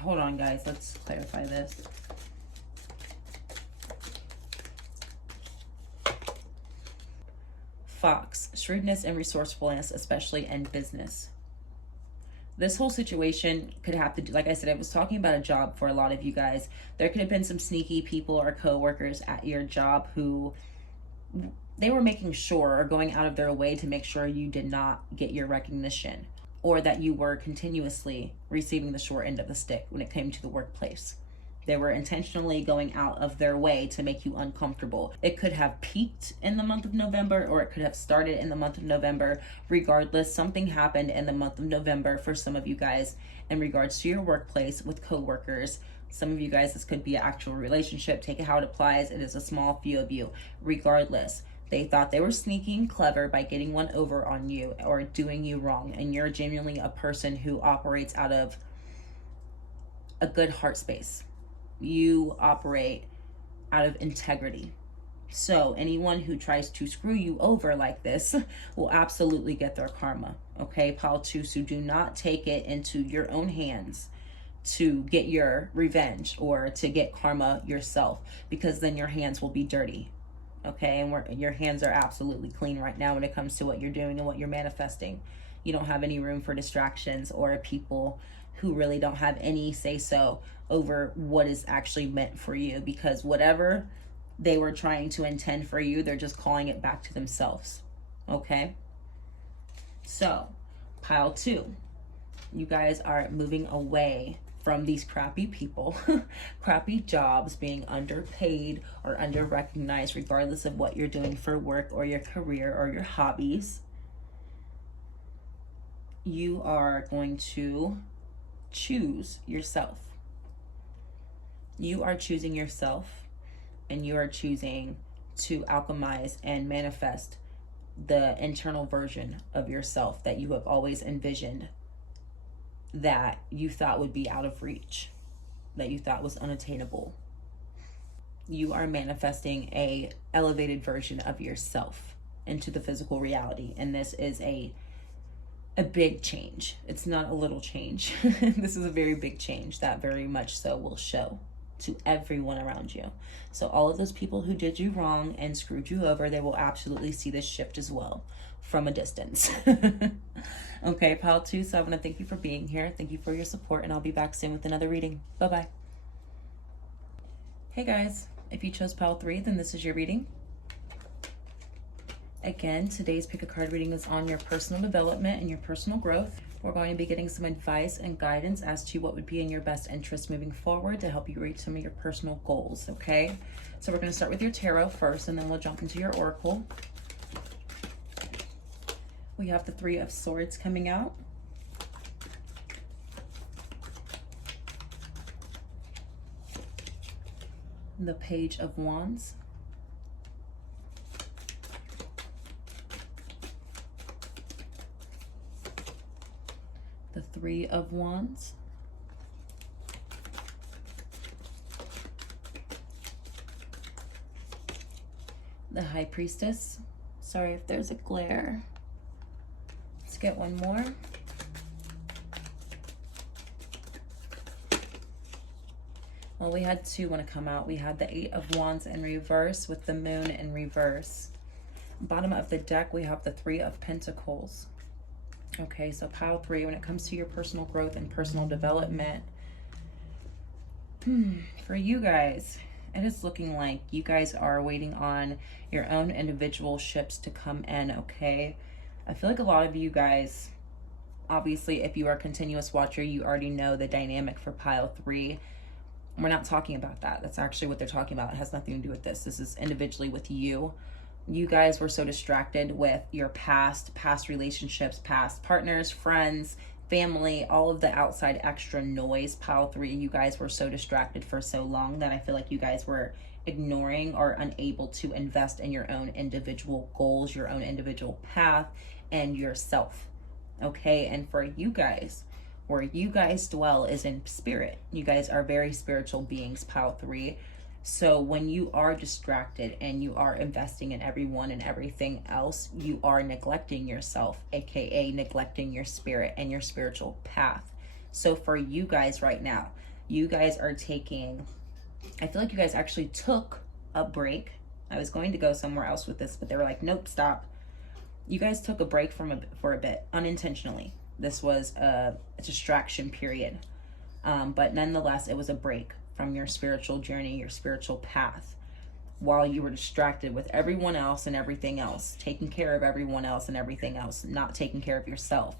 hold on guys, let's clarify this. Fox, shrewdness and resourcefulness, especially in business. This whole situation could have to do, like I said, I was talking about a job for a lot of you guys. There could have been some sneaky people or co-workers at your job who they were making sure or going out of their way to make sure you did not get your recognition, or that you were continuously receiving the short end of the stick when it came to the workplace. They were intentionally going out of their way to make you uncomfortable. It could have peaked in the month of November, or it could have started in the month of November. Regardless, something happened in the month of November for some of you guys in regards to your workplace with co-workers. Some of you guys, this could be an actual relationship. Take it how it applies. It is a small few of you. Regardless, they thought they were sneaking clever by getting one over on you or doing you wrong. And you're genuinely a person who operates out of a good heart space. You operate out of integrity. So anyone who tries to screw you over like this will absolutely get their karma. Okay, Pile 2, so do not take it into your own hands to get your revenge or to get karma yourself, because then your hands will be dirty. Okay, and your hands are absolutely clean right now when it comes to what you're doing and what you're manifesting. You don't have any room for distractions or people who really don't have any say-so over what is actually meant for you, because whatever they were trying to intend for you, they're just calling it back to themselves. Okay, so Pile 2, you guys are moving away from these crappy people, crappy jobs, being underpaid or under-recognized, regardless of what you're doing for work or your career or your hobbies. You are going to choose yourself. You are choosing yourself, and you are choosing to alchemize and manifest the internal version of yourself that you have always envisioned, that you thought would be out of reach, that you thought was unattainable. You are manifesting a elevated version of yourself into the physical reality, and this is a big change. It's not a little change. This is a very big change that very much so will show to everyone around you. So all of those people who did you wrong and screwed you over, they will absolutely see this shift as well from a distance. Okay, Pile 2, so I want to thank you for being here. Thank you for your support, and I'll be back soon with another reading. Bye-bye. Hey guys, if you chose Pile 3, then this is your reading. Again, today's pick a card reading is on your personal development and your personal growth. We're going to be getting some advice and guidance as to what would be in your best interest moving forward to help you reach some of your personal goals, okay? So we're going to start with your tarot first, and then we'll jump into your oracle. We have the 3 of Swords coming out. the Page of Wands, the Three of Wands, the High Priestess. Sorry if there's a glare. Let's get one more. Well, we had two want to come out. We had the Eight of Wands in reverse with the Moon in reverse. Bottom of the deck, we have the Three of Pentacles. Okay, so pile 3, when it comes to your personal growth and personal development, for you guys, it is looking like you guys are waiting on your own individual ships to come in, okay? I feel like a lot of you guys, obviously, if you are a continuous watcher, you already know the dynamic for pile 3. We're not talking about that. That's actually what they're talking about. It has nothing to do with this. This is individually with you. You guys were so distracted with your past relationships, past partners, friends, family, all of the outside extra noise. Pile 3, you guys were so distracted for so long that I feel like you guys were ignoring or unable to invest in your own individual goals, your own individual path, and yourself. Okay, and for you guys, where you guys dwell is in spirit. You guys are very spiritual beings, pile 3. So when you are distracted and you are investing in everyone and everything else, you are neglecting yourself, aka neglecting your spirit and your spiritual path. So for you guys right now, you guys are taking, I feel like you guys actually took a break. I was going to go somewhere else with this, but they were like, nope, stop. You guys took a break for a bit, unintentionally. This was a distraction period. But nonetheless, it was a break from your spiritual journey, your spiritual path, while you were distracted with everyone else and everything else, taking care of everyone else and everything else, not taking care of yourself.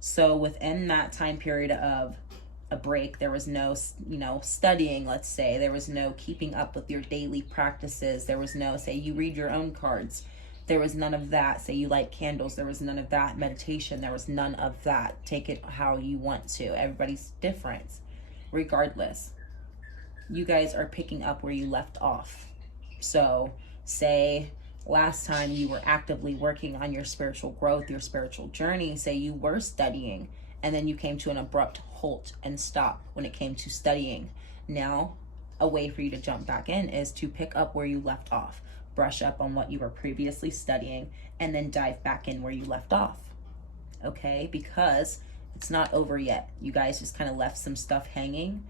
So within that time period of a break, there was no, studying, let's say. There was no keeping up with your daily practices. There was no, say you read your own cards. There was none of that. Say you light candles. There was none of that. Meditation. There was none of that. Take it how you want to. Everybody's different. Regardless, you guys are picking up where you left off. So say last time you were actively working on your spiritual growth, your spiritual journey. Say you were studying and then you came to an abrupt halt and stop when it came to studying. Now, a way for you to jump back in is to pick up where you left off. Brush up on what you were previously studying, and then dive back in where you left off. Okay, because it's not over yet. You guys just kind of left some stuff hanging,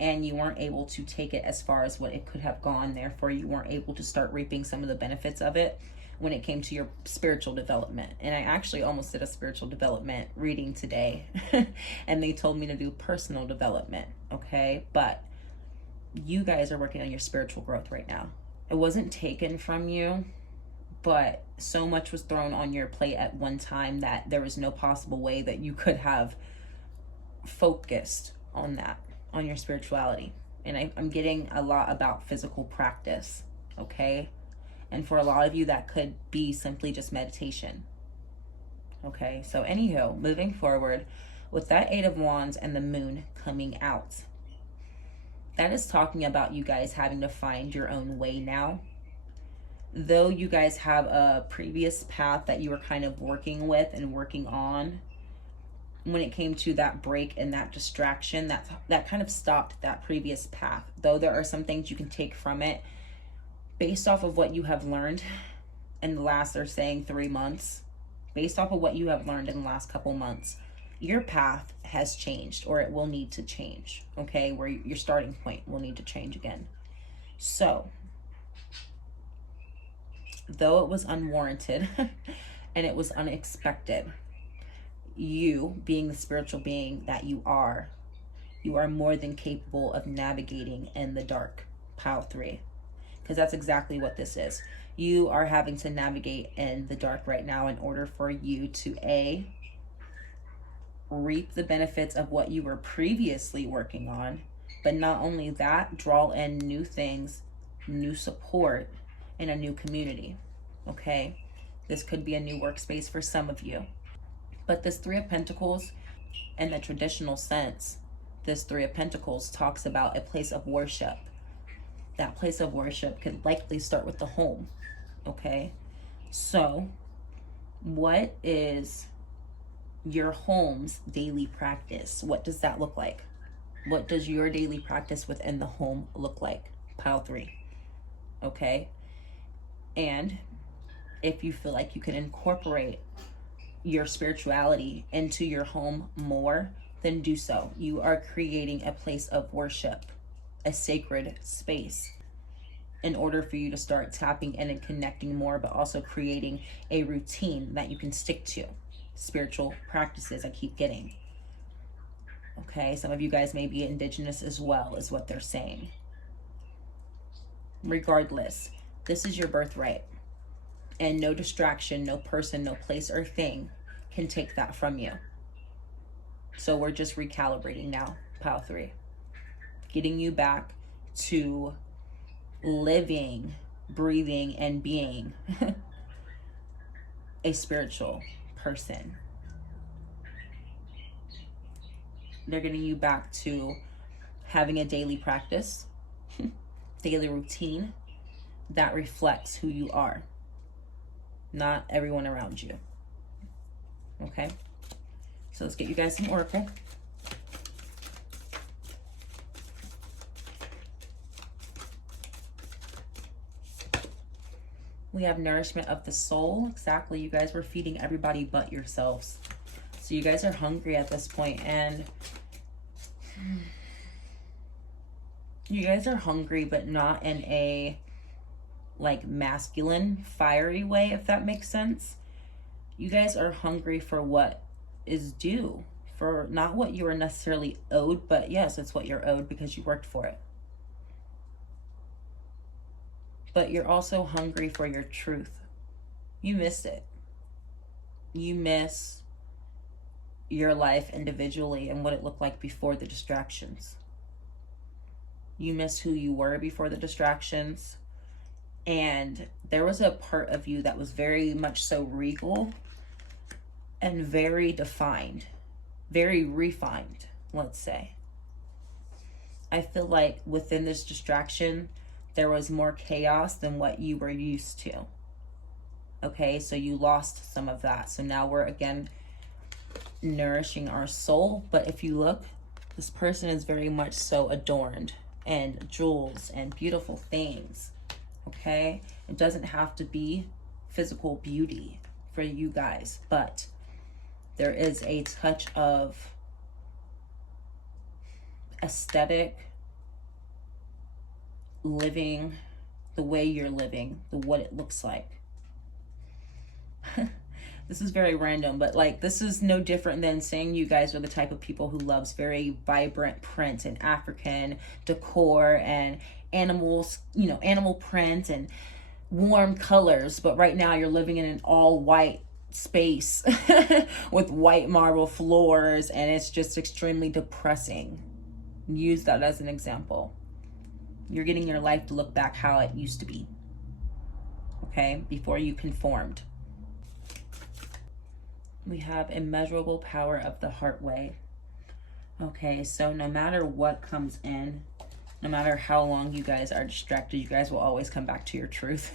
and you weren't able to take it as far as what it could have gone. Therefore, you weren't able to start reaping some of the benefits of it when it came to your spiritual development. And I actually almost did a spiritual development reading today, and they told me to do personal development, okay? But you guys are working on your spiritual growth right now. It wasn't taken from you, but so much was thrown on your plate at one time that there was no possible way that you could have focused on that, on your spirituality. And I'm getting a lot about physical practice, okay? And for a lot of you, that could be simply just meditation, okay? So anywho, moving forward, with that Eight of Wands and the Moon coming out, that is talking about you guys having to find your own way now. Though you guys have a previous path that you were kind of working with and working on, when it came to that break and that distraction, that kind of stopped that previous path. Though there are some things you can take from it based off of what you have learned in the last, they're saying 3 months, based off of what you have learned in the last couple months, your path has changed, or it will need to change, okay? Where your starting point will need to change again. So, though it was unwarranted and it was unexpected, you, being the spiritual being that you are more than capable of navigating in the dark, pile 3. Because that's exactly what this is. You are having to navigate in the dark right now in order for you to A, reap the benefits of what you were previously working on, but not only that, draw in new things, new support, and a new community, okay? This could be a new workspace for some of you. But this Three of Pentacles, in the traditional sense, this Three of Pentacles talks about a place of worship. that place of worship could likely start with the home. Okay, so what is your home's daily practice? What does that look like? What does your daily practice within the home look like? Pile 3. Okay, and if you feel like you can incorporate your spirituality into your home more, then do so. You are creating a place of worship, a sacred space, in order for you to start tapping in and connecting more, but also creating a routine that you can stick to. Spiritual practices, I keep getting. Okay, some of you guys may be indigenous as well, is what they're saying. Regardless, this is your birthright. And no distraction, no person, no place or thing can take that from you. So we're just recalibrating now, pile 3. Getting you back to living, breathing, and being a spiritual person. They're getting you back to having a daily practice, daily routine that reflects who you are, not everyone around you. Okay, so let's get you guys some oracle. We have nourishment of the soul. Exactly, you guys were feeding everybody but yourselves. So you guys are hungry at this point, and you guys are hungry, but not in a like masculine, fiery way, if that makes sense. You guys are hungry for what is due, for not what you are necessarily owed, but yes, it's what you're owed because you worked for it. But you're also hungry for your truth. You miss it. You miss your life individually and what it looked like before the distractions. You miss who you were before the distractions. And there was a part of you that was very much so regal and very defined, very refined, let's say. I feel like within this distraction, there was more chaos than what you were used to. Okay, so you lost some of that. So now we're again nourishing our soul. But if you look, this person is very much so adorned and jewels and beautiful things. Okay, it doesn't have to be physical beauty for you guys, but there is a touch of aesthetic living, the way you're living, what it looks like. This is very random, but like this is no different than saying you guys are the type of people who loves very vibrant prints and African decor and animals, you know, animal print and warm colors, but right now you're living in an all white space with white marble floors, and it's just extremely depressing. Use that as an example. You're getting your life to look back how it used to be, okay, before you conformed. We have immeasurable power of the heart way. Okay, so no matter what comes in, no matter how long you guys are distracted, you guys will always come back to your truth.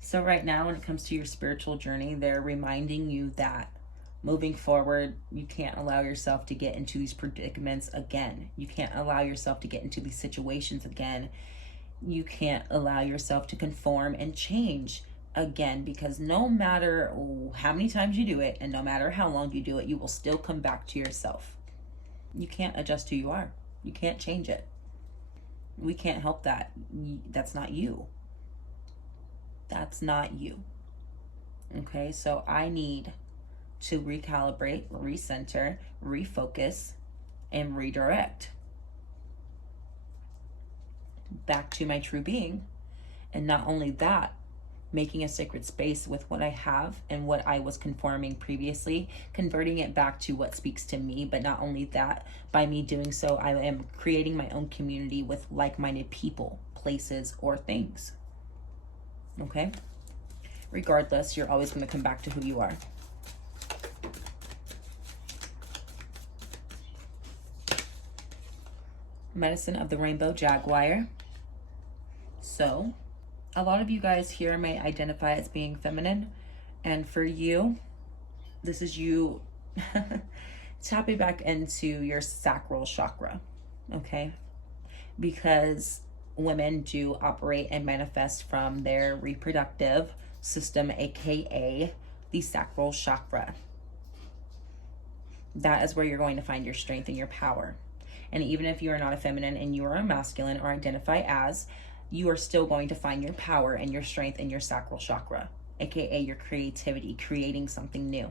So right now, when it comes to your spiritual journey, they're reminding you that moving forward, you can't allow yourself to get into these predicaments again. You can't allow yourself to get into these situations again. You can't allow yourself to conform and change again, because no matter how many times you do it and no matter how long you do it, you will still come back to yourself. You can't adjust who you are. You can't change it. We can't help that. That's not you. That's not you. Okay, so I need to recalibrate, recenter, refocus, and redirect back to my true being. And not only that, making a sacred space with what I have and what I was conforming previously, converting it back to what speaks to me. But not only that, by me doing so, I am creating my own community with like-minded people, places, or things. Okay? Regardless, you're always going to come back to who you are. Medicine of the Rainbow Jaguar. So a lot of you guys here may identify as being feminine, and for you, this is you tapping back into your sacral chakra, okay? Because women do operate and manifest from their reproductive system, aka the sacral chakra. That is where you're going to find your strength and your power. And even if you are not a feminine and you are a masculine or identify as, you are still going to find your power and your strength in your sacral chakra, aka your creativity, creating something new.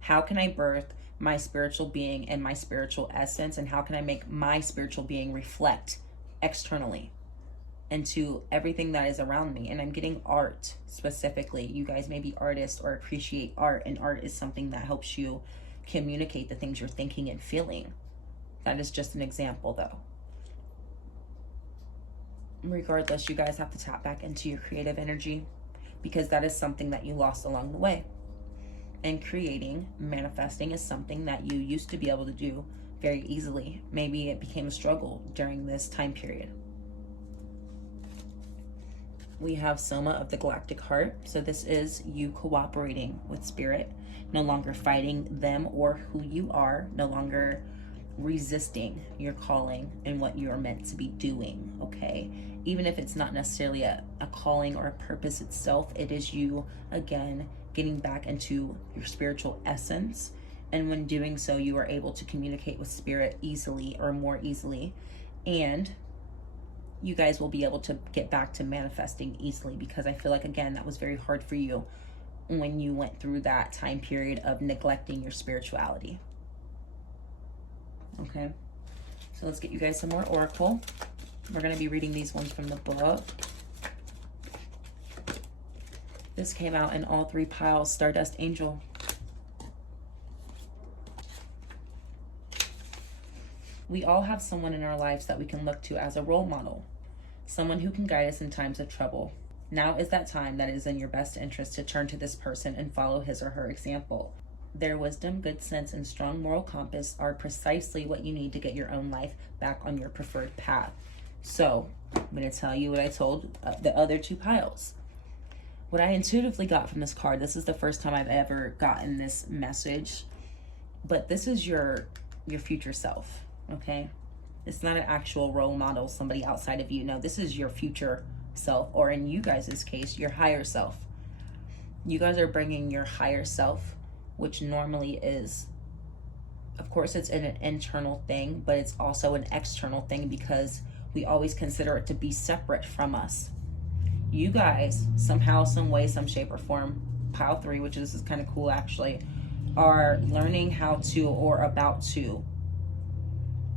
How can I birth my spiritual being and my spiritual essence, and how can I make my spiritual being reflect externally into everything that is around me? And I'm getting art specifically. You guys may be artists or appreciate art, and art is something that helps you communicate the things you're thinking and feeling. That is just an example though. Regardless, you guys have to tap back into your creative energy, because that is something that you lost along the way. And creating, manifesting is something that you used to be able to do very easily. Maybe it became a struggle during this time period. We have Soma of the Galactic Heart. So this is you cooperating with spirit, no longer fighting them or who you are, no longer resisting your calling and what you are meant to be doing, okay? Even if it's not necessarily a calling or a purpose itself, it is you, again, getting back into your spiritual essence. And when doing so, you are able to communicate with spirit easily or more easily. And you guys will be able to get back to manifesting easily, because I feel like, again, that was very hard for you when you went through that time period of neglecting your spirituality. Okay, so let's get you guys some more oracle. We're going to be reading these ones from the book. This came out in all three piles. Stardust Angel. We all have someone in our lives that we can look to as a role model, someone who can guide us in times of trouble. Now is that time that it is in your best interest to turn to this person and follow his or her example. Their wisdom, good sense, and strong moral compass are precisely what you need to get your own life back on your preferred path. So I'm going to tell you what I told the other two piles. What I intuitively got from this card, this is the first time I've ever gotten this message, but this is your future self, okay? It's not an actual role model, somebody outside of you. No, this is your future self, or in you guys' case, your higher self. You guys are bringing your higher self, which normally is, of course, it's an internal thing, but it's also an external thing, because we always consider it to be separate from us. You guys, somehow, some way, some shape or form, pile 3, which is kind of cool actually, are learning how to, or about to,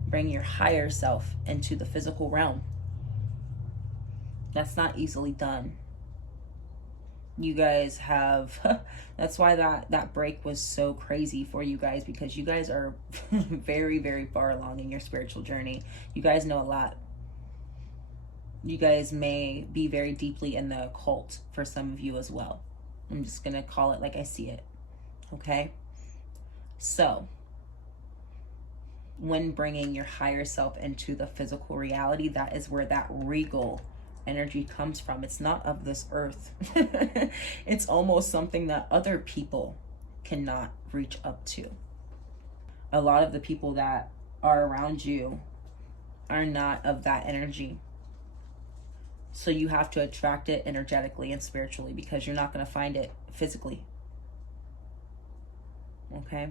bring your higher self into the physical realm. That's not easily done. You guys have, that's why that break was so crazy for you guys, because you guys are very, very far along in your spiritual journey. You guys know a lot. You guys may be very deeply in the occult for some of you as well. I'm just going to call it like I see it. Okay? So, when bringing your higher self into the physical reality, that is where that regal energy comes from. It's not of this earth. It's almost something that other people cannot reach up to. A lot of the people that are around you are not of that energy. So you have to attract it energetically and spiritually, because you're not going to find it physically. Okay?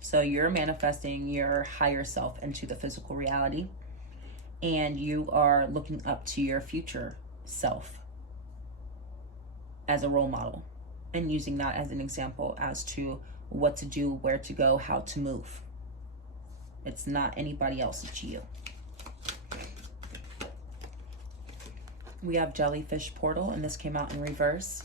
So you're manifesting your higher self into the physical reality, and you are looking up to your future self as a role model and using that as an example as to what to do, where to go, how to move. It's not anybody else, it's you. We have Jellyfish Portal, and this came out in reverse.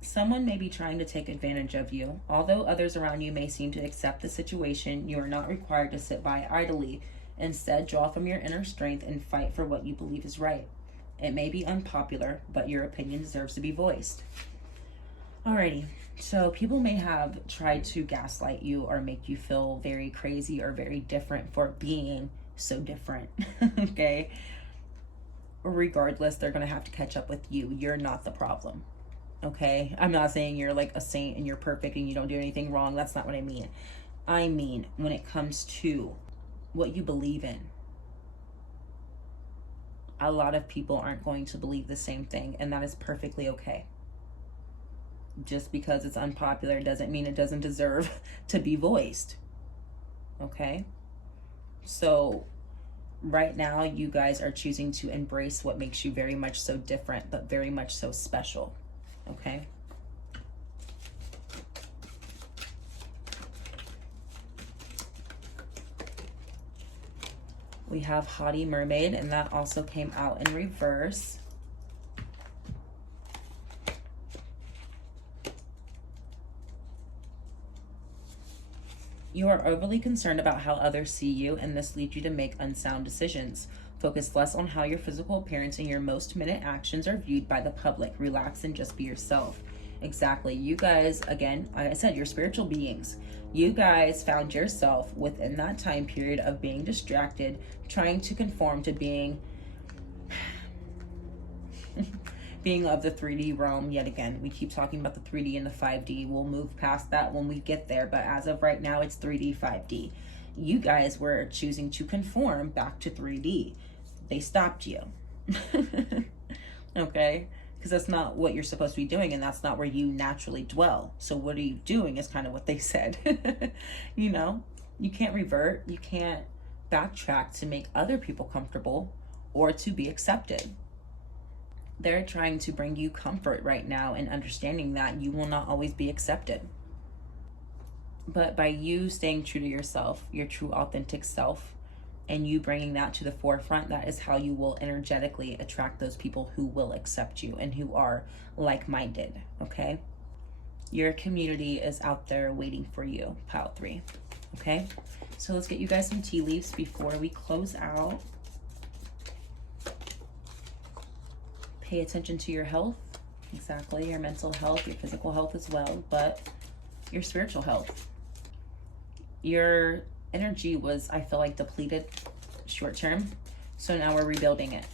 Someone may be trying to take advantage of you. Although others around you may seem to accept the situation, you are not required to sit by idly. Instead, draw from your inner strength and fight for what you believe is right. It may be unpopular, but your opinion deserves to be voiced. Alrighty, So people may have tried to gaslight you or make you feel very crazy or very different for being so different. Okay? Regardless, they're going to have to catch up with you. You're not the problem. Okay? I'm not saying you're like a saint and you're perfect and you don't do anything wrong. That's not what I mean. I mean, when it comes to what you believe in, a lot of people aren't going to believe the same thing, and that is perfectly okay. Just because it's unpopular doesn't mean it doesn't deserve to be voiced. Okay? So right now, you guys are choosing to embrace what makes you very much so different, but very much so special. Okay? We have Haughty Mermaid, and that also came out in reverse. You are overly concerned about how others see you, and this leads you to make unsound decisions. Focus less on how your physical appearance and your most minute actions are viewed by the public. Relax and just be yourself. Exactly. You guys, again, like I said, you're spiritual beings. You guys found yourself within that time period of being distracted, trying to conform to being of the 3D realm. Yet again, we keep talking about the 3D and the 5D. We'll move past that when we get there, but as of right now, it's 3D, 5D. You guys were choosing to conform back to 3D. They stopped you. Okay? Because that's not what you're supposed to be doing, and that's not where you naturally dwell. So what are you doing is kind of what they said. You know, you can't revert. You can't backtrack to make other people comfortable or to be accepted. They're trying to bring you comfort right now and understanding that you will not always be accepted. But by you staying true to yourself, your true authentic self, and you bringing that to the forefront, that is how you will energetically attract those people who will accept you and who are like-minded, okay? Your community is out there waiting for you, pile 3, okay? So let's get you guys some tea leaves before we close out. Pay attention to your health, exactly, your mental health, your physical health as well, but your spiritual health. Your energy was, I feel like, depleted short term, so now we're rebuilding it.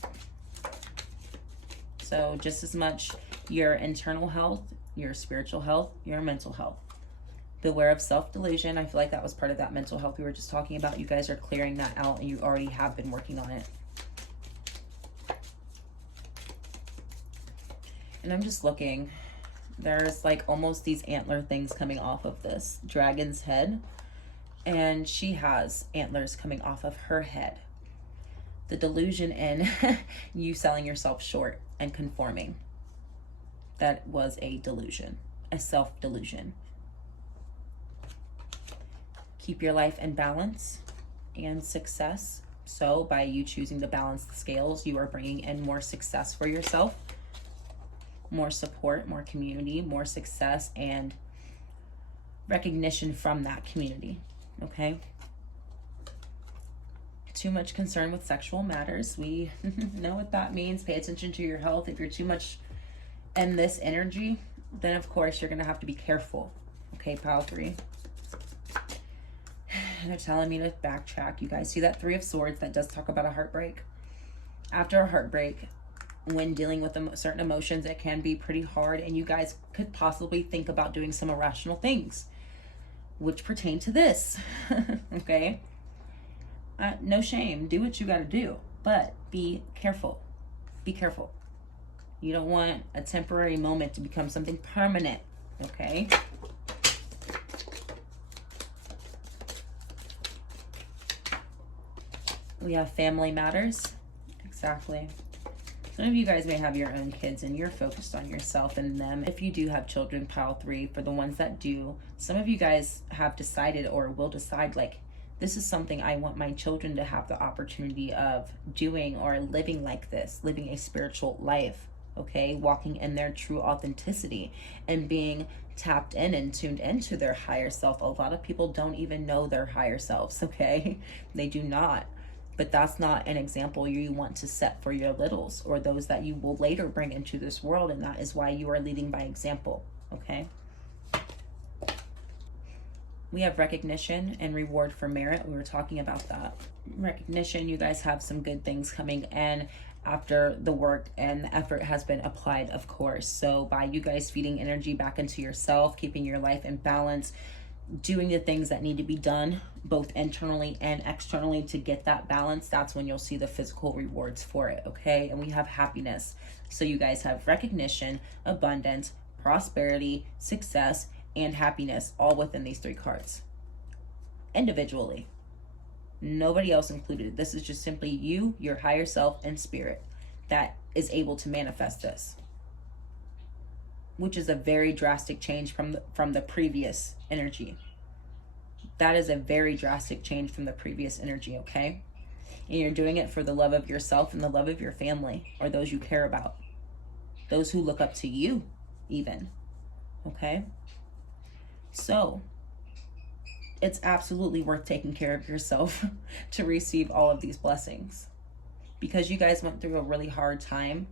So just as much your internal health, your spiritual health, your mental health. Beware of self-delusion. I feel like that was part of that mental health we were just talking about. You guys are clearing that out, and you already have been working on it. And I'm just looking. There's like almost these antler things coming off of this dragon's head. And she has antlers coming off of her head. The delusion in you selling yourself short and conforming. That was a delusion, a self-delusion. Keep your life in balance and success. So by you choosing to balance the scales, you are bringing in more success for yourself, more support, more community, more success, and recognition from that community. Okay? Too much concern with sexual matters. We know what that means. Pay attention to your health. If you're too much in this energy, then of course you're going to have to be careful. Okay, pile 3. They're telling me to backtrack. You guys see that 3 of Swords? That does talk about a heartbreak. After a heartbreak, when dealing with certain emotions, it can be pretty hard, and you guys could possibly think about doing some irrational things, which pertain to this. Okay? No shame. Do what you got to do, but be careful. Be careful. You don't want a temporary moment to become something permanent. Okay? We have family matters. Exactly. Some of you guys may have your own kids and you're focused on yourself and them. If you do have children, pile 3, for the ones that do, some of you guys have decided or will decide, like, this is something I want my children to have the opportunity of doing or living like this, living a spiritual life, okay? Walking in their true authenticity and being tapped in and tuned into their higher self. A lot of people don't even know their higher selves, okay? They do not. But that's not an example you want to set for your littles or those that you will later bring into this world, and that is why you are leading by example, okay? We have recognition and reward for merit. We were talking about that. Recognition, you guys have some good things coming in after the work and the effort has been applied, of course. So by you guys feeding energy back into yourself, keeping your life in balance, doing the things that need to be done, both internally and externally, to get that balance, that's when you'll see the physical rewards for it, okay? And we have happiness. So you guys have recognition, abundance, prosperity, success, and happiness, all within these 3 cards. Individually. Nobody else included. This is just simply you, your higher self, and spirit that is able to manifest this, which is a very drastic change from the previous energy. That is a very drastic change from the previous energy, okay? And you're doing it for the love of yourself and the love of your family, or those you care about, those who look up to you even, okay? So it's absolutely worth taking care of yourself to receive all of these blessings, because you guys went through a really hard time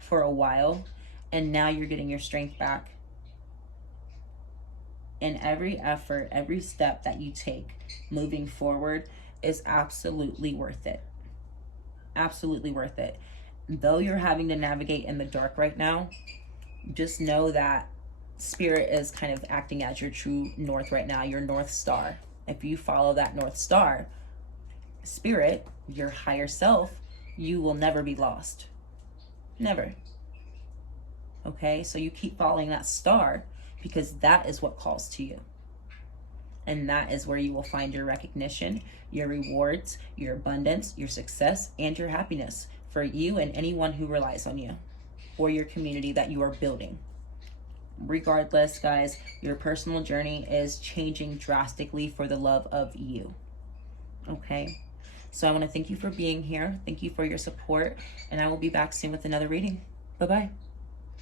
for a while, and now you're getting your strength back. And every effort, every step that you take moving forward is absolutely worth it. Absolutely worth it. Though you're having to navigate in the dark right now, just know that Spirit is kind of acting as your true north right now, your North Star. If you follow that North Star, Spirit, your higher self, you will never be lost. Never. Okay, so you keep following that star, because that is what calls to you. And that is where you will find your recognition, your rewards, your abundance, your success, and your happiness for you and anyone who relies on you, or your community that you are building. Regardless, guys, your personal journey is changing drastically for the love of you. Okay, so I want to thank you for being here. Thank you for your support, and I will be back soon with another reading. Bye-bye.